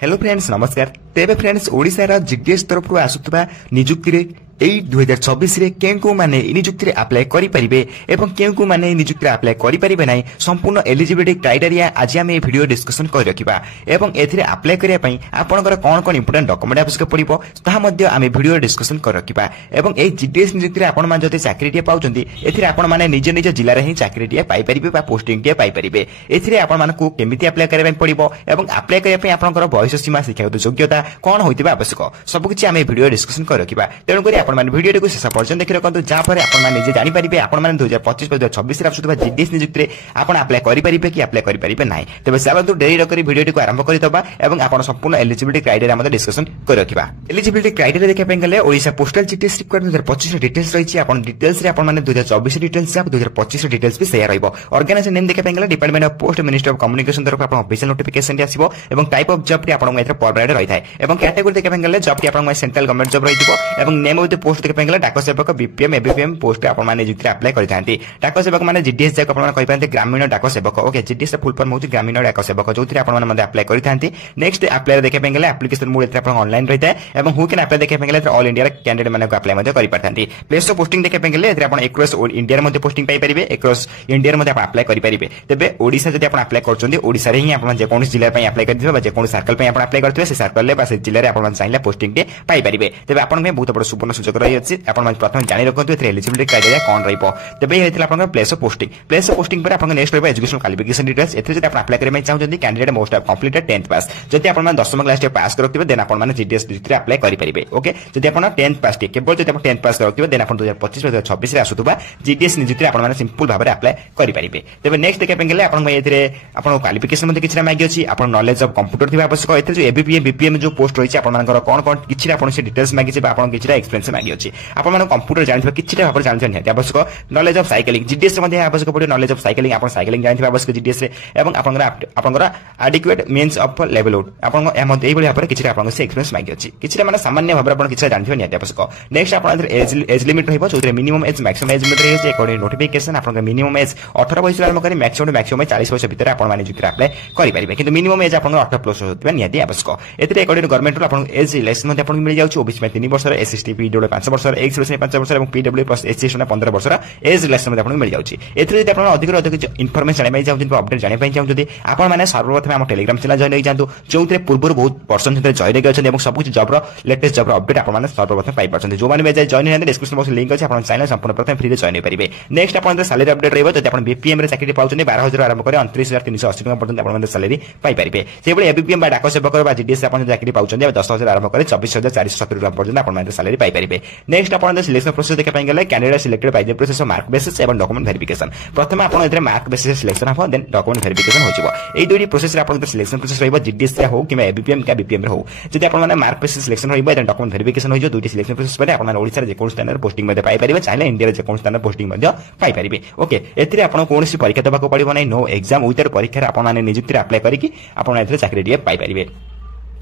Hello friends नमस्कार। तेरे friends Odisha GDS तरफ आसुवा निजुक्ति एई 2024 रे केउ माने निजुक्ति रे अप्लाई करि परिबे एवं केउ माने निजुक्ति रे अप्लाई करि परिबे नै संपूर्ण एलिजिबिलिटी क्राइटेरिया आज हम ए वीडियो डिस्कशन कर रखिबा एवं एथिरे अप्लाई करिया पई आपनकर कोन कोन इंपोर्टेंट डॉक्यूमेंट आवश्यक पड़िबो ताहा मध्ये हम वीडियो डिस्कशन कर रखिबा एवं ए जीडीएस निजुक्ति रे आपन मान जते चाकरीटिए पाउचंती एथिरे आपन माने निज निज जिल्ला रे ही चाकरीटिए पाई परिबे बा पोस्टिंग टिए पाई परिबे। एथिरे आपन मान को केमिति अप्लाई करिया पड़िबो एवं अप्लाई करिया पई आपनकर बयस सीमा शिक्षागत योग्यता कोन होइतिबा आवश्यक सब किछि हम वीडियो डिस्कशन कर रखिबा। तेणु करी आपन मान वीडियो को शेष पर्यंत देखि रखंतु जा पर आपन मान निजे जानि परिबे आपन मान 2025 2026 रे आसुतबा जीडीएस निजुक्ति रे आपन अप्लाई करि परिबे कि अप्लाई करि परिबे नै। तबे चलंतु देरी न करी वीडियो को आरंभ करि दबा एवं आपन संपूर्ण एलिजिबिलिटी क्राइटेरिया मध्ये डिस्कशन कर रखिबा। एलिजिबिलिटी क्राइटेरिया देखि पे गले ओडिशा पोस्टल जीडीएस रिक्वायरमेंट 2025 रे डिटेल्स रहिछि आपन डिटेल्स रे आपन मान 2024 डिटेल्स आ 2025 डिटेल्स भी शेयर रहइबो। ऑर्गेनाइजेशन नेम देखि पे गले department of post ministry of communication तरफ आपन ऑफिशियल नोटिफिकेशन रे आसीबो एवं टाइप ऑफ जॉब रे आपन एथरे प्रोवाइड रहि थाए एवं कैटेगरी देखि पे गले जॉब टी आपन सेंट्रल गवर्नमेंट जॉब रहिबो एवं नेम ऑफ द पोस्ट देखि पे गले डाक सेवक बीपीएम एबीपीएम पोस्ट आपन माने नियुक्ति अप्लाई करि थांती। डाक सेवक माने जीडीएस जाक आपन कहि पाते ग्रामीण डाक सेवक ओके जीडीएस फुल फॉर्म होती ग्रामीण डाक सेवक जोथि आपन माने मध्ये अप्लाई करि थांती। नेक्स्ट अप्लाई देखि पे गले एप्लीकेशन मोड एथरे आपन ऑनलाइन रहि थाए एवं हु कैन अप्लाई देखि पे गले ऑल इंडिया कैंडिडेट माने को अप्लाई मध्ये करि पारथांती। प्लेस ऑफ पोस्टिंग देखि पे गले एथरे आपन एक्रॉस इंडिया मध्ये पोस्टिंग पाई परिबे एक्रॉस इंडिया मध्ये आपन अप्लाई करि परिबे। तबे ओडिसा जदि आपन अप्लाई करचोंदी ओडिसा रे ही आपन जे कोन जिल्ला पई अप्लाई करथिबे बा जे कोन सर्कल पई आपन अप्लाई करथिबे से सर्कल ले बा से जिल्ला रे आपन चाइला पोस्टिंग के पाई परिबे। तबे आपन में बहुत बड़ सुवर्ण सुजोग रहि अछि आपन प्रथम जानि रखंतु एथरे एलिजिबिलिटी क्राइटेरिया कोन रहिबो। तबे हेतिला आपन प्लेस ऑफ पोस्टिंग पर आपन नेक्स्ट रहिबो एजुकेशन क्वालिफिकेशन डिटेल्स एथरे जदि आपन अप्लाई करे में चाहउछन्ती candidate most of completed 10th pass जदि आपन 10th क्लास टे पास करथिबे देन आपन माने जीडीएस डिस्ट्रिक्ट रे अप्लाई करि परिबे। ओके जदि आपन 10th पास टे केवल जदि आपन 10th पास करथिबे देन आपन 2025 2026 रे आसुतबा जीडीएस निजुक्ति आपन माने सिंपल भाबरे अप्लाई करि परिबे। तबे नेक्स्ट देखा पेंगले आपन एथरे आपन क्वालिफिकेशन मध्ये किछरा मागी अछि आपन नॉलेज ऑफ कंप्यूटर थिबा आवश्यक एथरे जो एबीपीएम बीपीएम जो पोस्ट रहिछि आपन मानकर कोन कोन किछरा आपन से डिटेल्स मागी छै आपन किछरा एक्सपीरियंस मागी अछि आपन माने कंप्यूटर जानिथिबा किछरा भाबरे जानिथिबा निहाती आवश्यक। नॉलेज ऑफ साइक्लिंग जीडीएस मध्ये आवश्यक पड़े नॉलेज ऑफ साइक्लिंग आपन साइक्लिंग जानिथिबा आवश्यक जीडीएस रे एवं आपनकर एडिक्वेट मींस ऑफ लेवलहुड आपन एमो एई बळी भाबरे किछरा आपन से एक्सपीरियंस मागी अछि किछरा माने सामान्य भाबरे आपन किछरा जानिथिबा निहाती आवश्यक। नेक्स्ट आपन एज लिमिट रहिबो जोथरे मिनिमम एज मैक्सिमम एज मध्ये रहिछि अकॉर्डिंग नोटिफिकेशन आपन मिनिमम एज 18 वर्ष आरंभ करी मैक्सिमम 40 वर्ष भीतर आपन माने जिकरा अप्लाई करि परिबे किंतु मिनिमम एज आपन 18 प्लस होतबा निहाती आवश्यक। एतरे अकॉर्डिंग गवर्नमेंट रो आपन एज इलेक्शन मध्ये आपन मिल जाउछि ओबीसी में 3 वर्ष एसएसटी पीडब्ल्यू 5 वर्ष एक्स वर्ष 5 वर्ष एवं पीडब्ल्यू प्लस एचएस 15 वर्ष एज इलेक्शन मध्ये आपन मिल जाउछि। एतरे जदि आपन अधिक इन्फॉर्मेशन जानि चाहउछि अपडेट जानि पई चाहउछि आपन माने सर्वप्रथम हम टेलीग्राम चैनल जॉइन होई जांतु जोथरे पूर्व बहुत पर्सन जते जॉइन होई गछन एवं सब कुछ जॉब रो लेटेस्ट जॉब रो अपडेट आपन माने सर्वप्रथम पाई परछन जो माने में जॉइन होई डिस्क्रिप्शन बॉक्स लिंक अछि आपन चैनल संपूर्ण प्रथम फ्री रे जॉइन होई परिबे। नेक्स्ट आपन सैलरी अपडेट रहबो जदि आपन बीपीएम रे चाकरी पाउछन 12000 आरंभ करे 29380 टका पर्यंत आपन सैलरी पाई परिबे। सेबळे एबीपीएम बा डाक सेवक बा जीडीएस आपन चाकरी पाउछन 10000 आरंभ करे 24470 टका पर्यंत आपन माने सैलरी पाई परिबे। नेक्स्ट आपन सिलेक्शन प्रोसेस देखा पाई गेले candidate selected by the process of mark basis एवं डॉक्यूमेंट वेरिफिकेशन प्रथम आपन एथरे मार्क बेसिस सिलेक्शन हो देन डॉक्यूमेंट वेरिफिकेशन होइबो। एई दुइटी प्रोसेस रे आपन सिलेक्शन प्रोसेस रहइबो जीडीएस रे हो कि एबीपीएम का बीपीएम रे हो जदि आपन माने मार्क बेसिस सिलेक्शन होइबो देन डॉक्यूमेंट वेरिफिकेशन होइजो दुइटी सिलेक्शन प्रोसेस परे आपन माने ओडिसा रे जे कोन स्थान रे पोस्टिंग मध्ये पाई परिबे चाहे इंडिया रे जे कोन स्थान रे पोस्टिंग मध्ये पाई परिबे। ओके एथरे आपन कोनसी परीक्षा देबाको पड़िबो नै नो एग्जाम विदाउट परीक्षा रे आपन माने नियुक्ति रे अप्लाई करिकि आपन एथरे चाकरी रे पाई परिबे।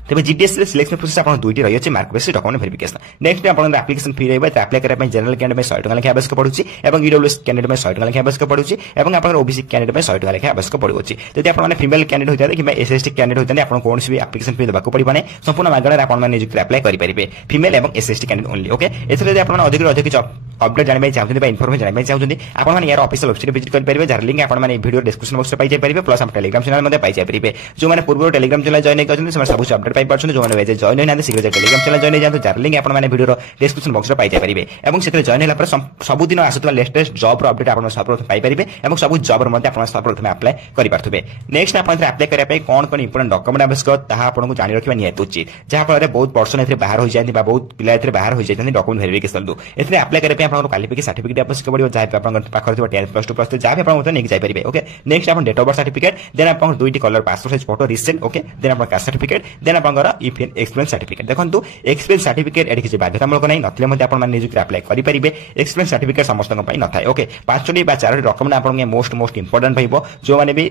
तबे जीडीएस रे सिलेक्शन प्रोसेस आपन दुइटी रहि अछि mark basis document verification. Next आपन एप्लीकेशन फी रहबे त अप्लाई करे पय जनरल कैंडिडेट में 100 टका लेखा आवश्यक पडुछि एवं ईडब्ल्यूएस कैंडिडेट में 100 टका लेखा आवश्यक पडुछि एवं आपन ओबीसी कैंडिडेट में 100 टका लेखा आवश्यक पडुछि। जदि आपन माने फीमेल कैंडिडेट होइता कि एसएसटी कैंडिडेट होइता आपन कोनसी भी एप्लीकेशन फी देबाको पड़िबो नै संपूर्ण मागणा रे आपन माने नियुक्ति अप्लाई करि परिबे फीमेल एवं एसएसटी कैंडिडेट ओनली। ओके एथरे जदि आपन अधिक अपडेट जानि पय चाहउछन्ती बा इन्फॉर्मेशन जानि पय चाहउछन्ती आपन माने यार ऑफिशियल वेबसाइट विजिट कर परिबे जार लिंक आपन माने वीडियो डिस्क्रिप्शन बॉक्स रे पाइ जाय परिबे प्लस हम टेलीग्राम चैनल मध्ये पाइ जाय परिबे। जो माने पूर्व टेलीग्राम चैनल जॉइन करछन्ती से सब कुछ अपडेट पाइ परछन्ती जो माने जॉइन होइना शीघ्र टेलीग्राम चैनल जॉइन जांतु जार लिंक आपन माने वीडियो डिस्क्रिप्शन बॉक्स रे पाइ जाय परिबे एवं सेते जॉइन होला पर सब दिन आसुतबा लेटेस्ट जॉब रो अपडेट आपन सर्वप्रथम पाइ परिबे एवं सब जॉब रो मध्ये आपन सर्वप्रथम अप्लाई करि पारथुबे। नेक्स्ट आपन अप्लाई करिया पय कोन इंपोर्टेंट डॉक्यूमेंट आवश्यक ताहा आपन को जानि रखिबा नियत उचित जहा फल रे बहुत पर्सन एथरे बाहर होई जायति बा बहुत पिला एथरे बाहर होई जायति डॉक्यूमेंट वेरिफिकेशन दु एथरे अप्लाई करिया पय आपन क्वालिफिकेशन सर्टिफिकेट आवश्यक पड़िबो जहा आपन पाखर थिबा 10 प्लस 2 प्लस जहा भी आपन मते नेक जाय परिबे। ओके नेक्स्ट आपन date of birth certificate then आपन दुइटी colour passport size photo recent okay then आपन कास्ट सर्टिफिकेट देन आपन एक्सपीरियंस सर्टिफिकेट देखंतु एक्सपीरियंस सर्टिफिकेट एडी किछि बाध्यतामूलक नै नथिले मध्ये आपन माने नियुक्ति अप्लाई करि परिबे। एक्सपीरियंस सर्टिफिकेट समस्त पई नथाय। ओके 5टी बा 4टी डॉक्यूमेंट आपन मोस्ट इंपोर्टेंट भइबो जो माने भी